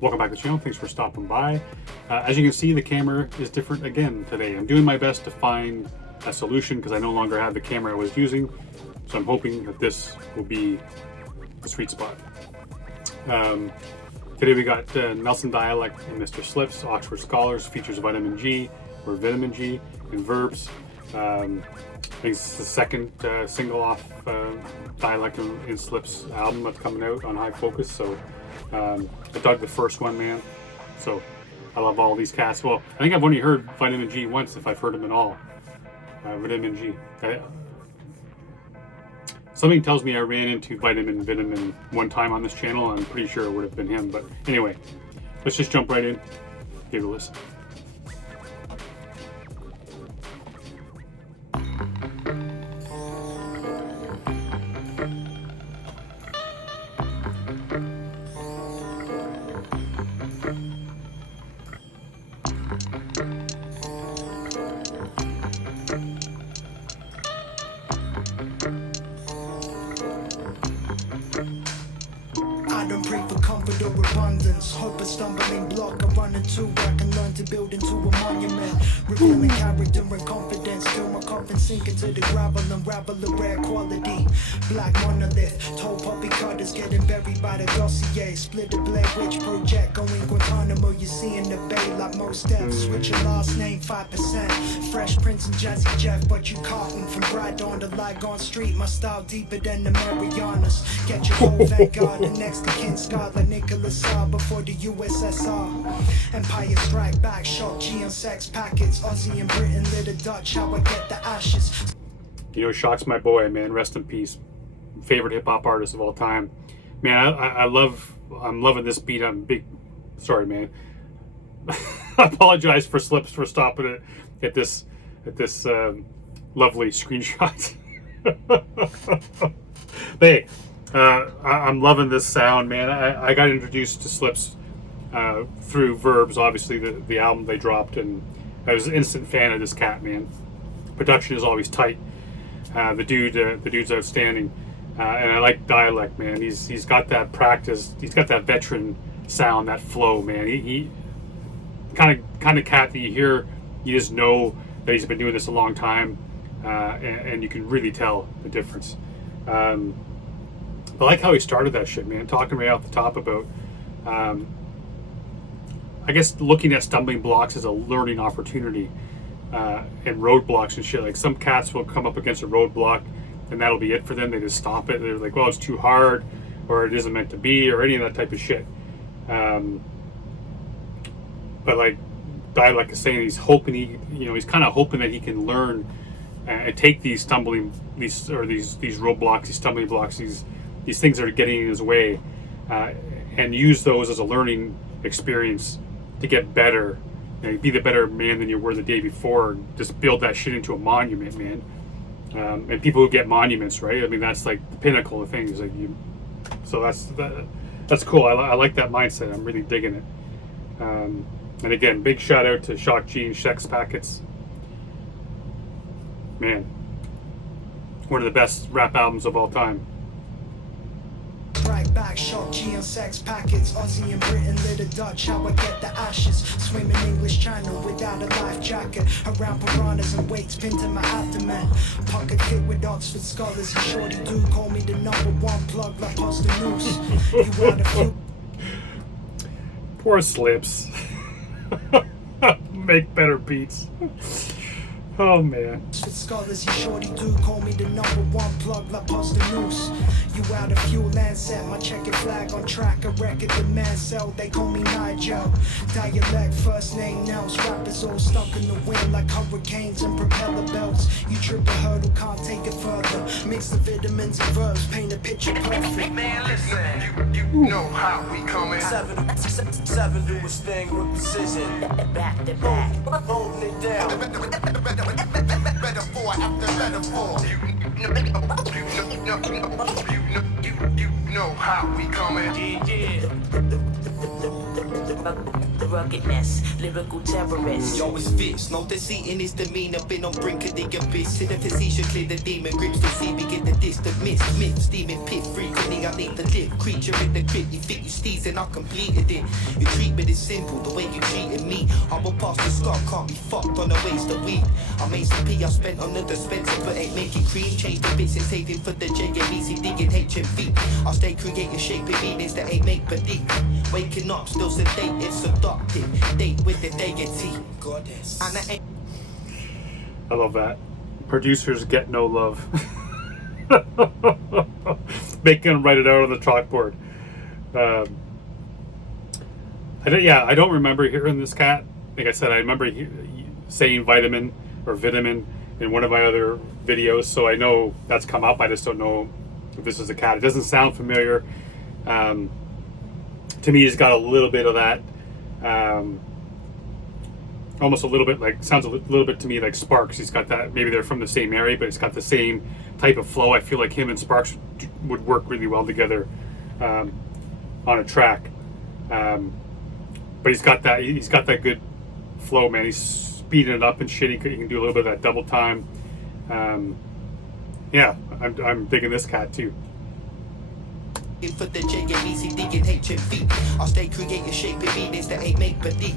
Welcome back to the channel. Thanks for stopping by. As you can see, the camera is different again today. I'm doing my best to find a solution because I no longer have the camera I was using. So I'm hoping that this will be the sweet spot. Today we got Nelson Dialect Mr Slipz, Oxford Scholars, features Vitamin G, or Vitamin G, and Verbz. I think it's the second single off Dialect and Slipz album that's coming out on High Focus. So I dug the first one, man. So I love all these cats. Well, I think I've only heard Vitamin G once, if I've heard them at all. Vitamin G. Something tells me I ran into Vitamin one time on this channel. I'm pretty sure it would have been him. But anyway, let's just jump right in. Give it a listen. I don't pray for comfort or abundance. Hope a stumbling block I run into where I can learn to build into a monument. Revealing character and confidence. Till my coffin sink into the gravel, unravel a rare quality. Black monolith, tall poppy cutters getting buried by the dossier. Split the Blair Witch project, going Guantanamo. You see in the bay like most deaths. Switch your last name 5%. Fresh Prince and Jazzy Jeff, but you caught him from Brad on the Lygon Street. My style deeper than the Marianas. Get your whole vanguard and next to King Scott like Nicholas saw before the USSR. Empire strike back, shot G on sex packets. Aussie and Britain lit a Dutch, how I get the ashes. You know, Shock's my boy, man. Rest in peace. Favorite hip hop artist of all time. Man, I'm loving this beat. I'm big. Sorry, man. I apologize for Slipz for stopping it at this lovely screenshot. Hey, I'm loving this sound, man. I got introduced to Slipz through Verbz, obviously the album they dropped, and I was an instant fan of this cat, man. Production is always tight. The dude's outstanding, and I like Dialect, man. He's got that practice. He's got that veteran sound, that flow, man. He kind of cat that you hear, you just know that he's been doing this a long time, and you can really tell the difference. I like how he started that shit, man. Talking right off the top about, I guess, looking at stumbling blocks as a learning opportunity, and roadblocks and shit. Like, some cats will come up against a roadblock and that'll be it for them. They just stop it. They're like, well, it's too hard, or it isn't meant to be, or any of that type of shit. But like Dialect is saying, he's hoping he's kind of hoping that he can learn and take these roadblocks, these stumbling blocks, these things that are getting in his way, and use those as a learning experience to get better, and be the better man than you were the day before. Just build that shit into a monument, man. And people who get monuments, right? I mean, that's like the pinnacle of things. Like so that's cool. I like that mindset. I'm really digging it. And again, big shout out to Shock G and Sex Packets. Man, one of the best rap albums of all time. Right back, shot G on sex packets. Aussie and Britain lit a Dutch, how I get the ashes. Swimming English Channel without a life jacket. Around piranhas and weights pinned to my abdomen. Pocket fit with Oxford Scholars. You shorty do call me the #1 plug like Pasta Noose. You out a few. Poor Slipz. Make better beats. Oh man. With scholars, you shorty do call me the #1 plug like Pasta Noose. You out of fuel and set my checkered flag on track. A record the man sell, they call me Nigel. Dialect, first name Nels. Rappers all stuck in the wind like hurricanes and propeller belts. You trip a hurdle, can't take it further. Mix the vitamins and verbs, paint a picture perfect. Man, listen, you know how we coming. Seven do his thing with precision. Back to back, holding it down. Metaphor after metaphor. You know how we coming. Yeah. The ruggedness, lyrical terrorist. Yo, it's Fitz, no deceit in his demeanor. Been on brink of the abyss. In the facetious, clear the demon grips to see me get the distant mist. Myth, steaming pit, frequently I need the lift. Creature in the grip, you think you steez and I completed it. Your treatment is simple, the way you treated me. I'm a past the scar, can't be fucked on a waste of weed. I made some P, I spent on the dispenser, but ain't making cream. Change the bits and saving for the JMEC, digging HMV. I stay creating, shaping meanings that ain't make believe. Waking up, still sedated, seductive. Date with the deity, goddess. And I ain't. I love that. Producers get no love. Making them write it out on the chalkboard. I don't remember hearing this cat. Like I said, I remember saying vitamin or vitamin in one of my other videos, so I know that's come up. I just don't know if this is a cat. It doesn't sound familiar. To me, he's got a little bit of that. Almost a little bit like, sounds a little bit to me like Sparks. He's got that, maybe they're from the same area, but it's got the same type of flow. I feel like him and Sparks would work really well together on a track. But he's got that good flow, man. He's speeding it up and shit. He can do a little bit of that double time. Yeah, I'm digging this cat too. For the JMEC, digging HMV. I stay creating, shaping meanings that ain't make believe.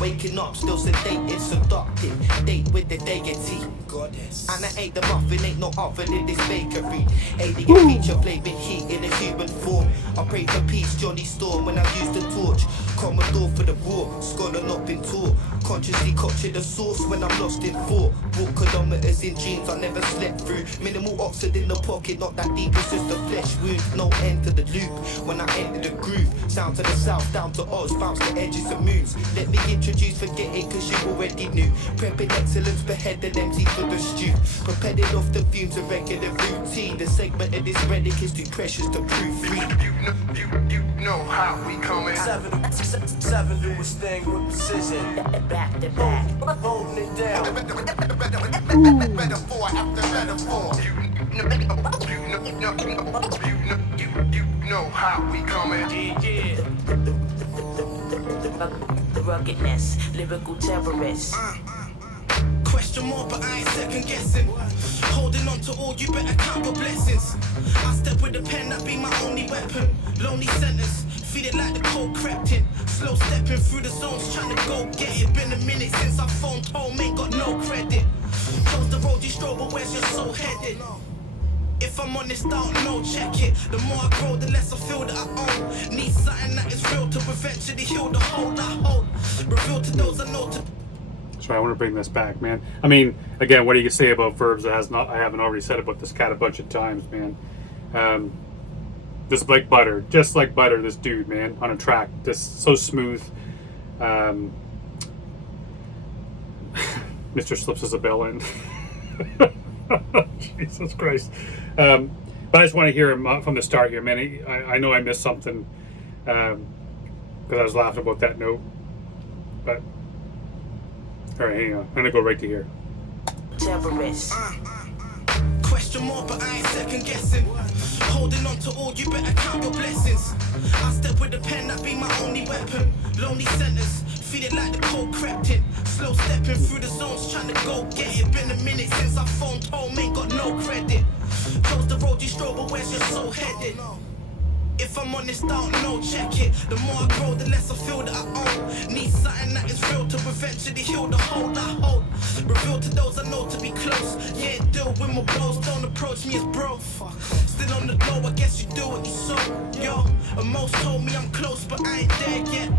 Waking up, still sedated, seductive. Date with the deity, goddess. And I ain't the muffin, ain't no oven in this bakery. Alien feature, flaming heat in a human form. I pray for peace, Johnny Storm, when I use the torch. Commodore for the war, scholar not been taught. Consciously capture the source when I'm lost in thought. Walk kilometers in dreams I never slept through. Minimal oxygen in the pocket, not that deep, it's just a flesh wound. No end to the loop when I enter the groove. Sound to the south, down to Oz, bounce the edges of moons. Let me introduce, forget it, cause you already knew. Prepping excellence, beheaded empty for the stew. Prepared it off the fumes of regular routine. The segment of this relic is too precious to proofread. You know how we coming. Seven do his thing with precision. Back to back. Holding it down. Metaphor after metaphor. You know how we coming. Yeah. The ruggedness, lyrical terrorist. Question more, but I ain't second guessing. Holding on to all, you better count your blessings. I step with a pen, that be my only weapon. Lonely sentence, feel it like the cold crept in. Slow stepping through the zones, trying to go get it. Been a minute since I phoned home, ain't got no credit. Chose the road you strove, but where's your soul headed? If I'm honest, I don't know, check it. The more I grow, the less I feel that I own. Need something that is real to eventually heal the hold I hold. Reveal to those I know to. So I want to bring this back, man. I mean, again, what do you say about Verbz? I haven't already said about this cat a bunch of times, man. Just like butter, this dude, man, on a track, just so smooth. Mr. Slipz is a bellend. Jesus Christ. But I just want to hear him from the start here, man. I know I missed something because I was laughing about that note, but. All right, hang on. I'm gonna go right to here. Terrorist. Question more, but I ain't second guessing. Holding on to all, you better count your blessings. I step with a pen, that be my only weapon. Lonely sentence, feel it like the cold crept in. Slow stepping through the zones, trying to go get it. Been a minute since I phoned home, ain't got no credit. Chose the road you strove, but where's your soul headed? If I'm honest, I don't know, check it. The more I grow, the less I feel that I own. Need something that is real to eventually heal the hold I hold. Reveal to those I know to be close. Yeah, deal with my blows, don't approach me as bro. Still on the low, I guess you do what you sow. Yo, and most told me I'm close, but I ain't there yet.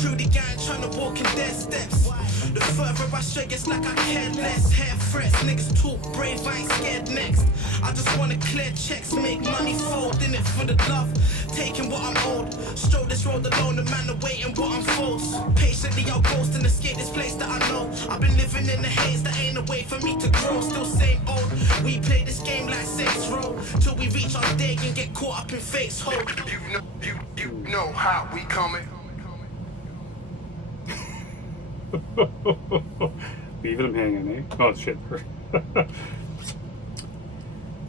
Truly guy trying to walk in their steps. The further I stray, it's like I care less. Hair frets, niggas talk brave, I ain't scared next. I just wanna clear checks, make money, fold in it for the love. Taking what I'm owed. Stroll this road alone, the man awaiting what unfolds. Patiently I'll ghost and escape this place that I know. I've been living in the haze, that ain't a way for me to grow. Still same old. We play this game like Saints Row till we reach our day and get caught up in fate's hold. You know how we coming. Leaving him hanging, eh? Oh shit.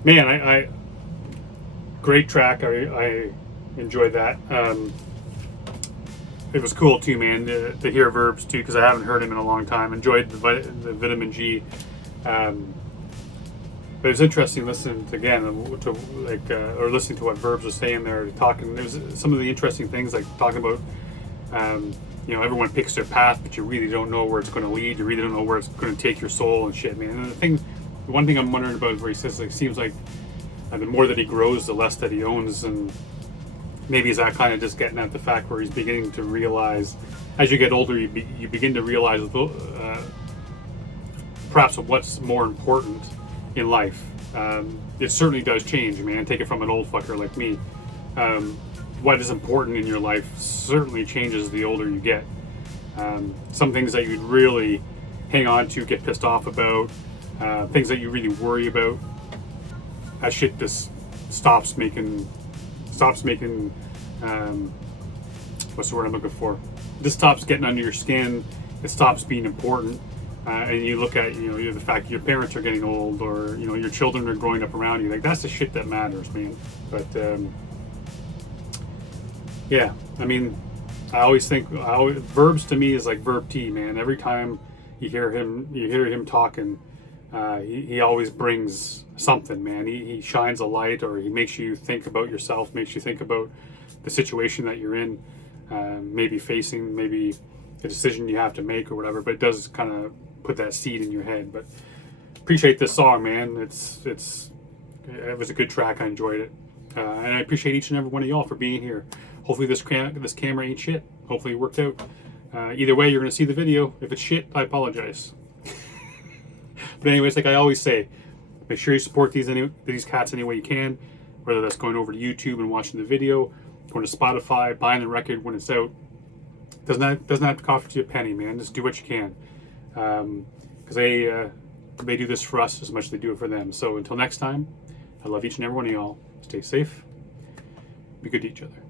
Man, I great track. I enjoyed that. it was cool too, man, to hear Verbz too, because I haven't heard him in a long time. Enjoyed the Vitamin G. But it was interesting listening to or listening to what Verbz was saying there, talking. There's some of the interesting things, like talking about, everyone picks their path, but you really don't know where it's going to lead. You really don't know where it's going to take your soul and shit, man. And the one thing I'm wondering about is where he says, like, seems like the more that he grows, the less that he owns, and maybe is that kind of just getting at the fact where he's beginning to realize, as you get older, you begin to realize perhaps what's more important in life. It certainly does change, man. Take it from an old fucker like me. What is important in your life certainly changes the older you get. Some things that you'd really hang on to, get pissed off about, things that you really worry about, that shit just stops making what's the word I'm looking for? This stops getting under your skin. It stops being important. And you look at, the fact your parents are getting old, or, your children are growing up around you. Like, that's the shit that matters, man. But, yeah, I mean, I always think, Verbz to me is like Verb T, man. Every time you hear him talking, he always brings something, man. He shines a light, or he makes you think about yourself, makes you think about the situation that you're in, maybe facing, maybe a decision you have to make or whatever, but it does kind of put that seed in your head. But appreciate this song, man. It was a good track. I enjoyed it, and I appreciate each and every one of y'all for being here. Hopefully this camera ain't shit. Hopefully it worked out. Either way, you're gonna see the video. If it's shit, I apologize. But anyways, like I always say, make sure you support these cats any way you can, whether that's going over to YouTube and watching the video, going to Spotify, buying the record when it's out. Doesn't have to cost you a penny, man. Just do what you can, because they do this for us as much as they do it for them. So until next time, I love each and every one of y'all. Stay safe. Be good to each other.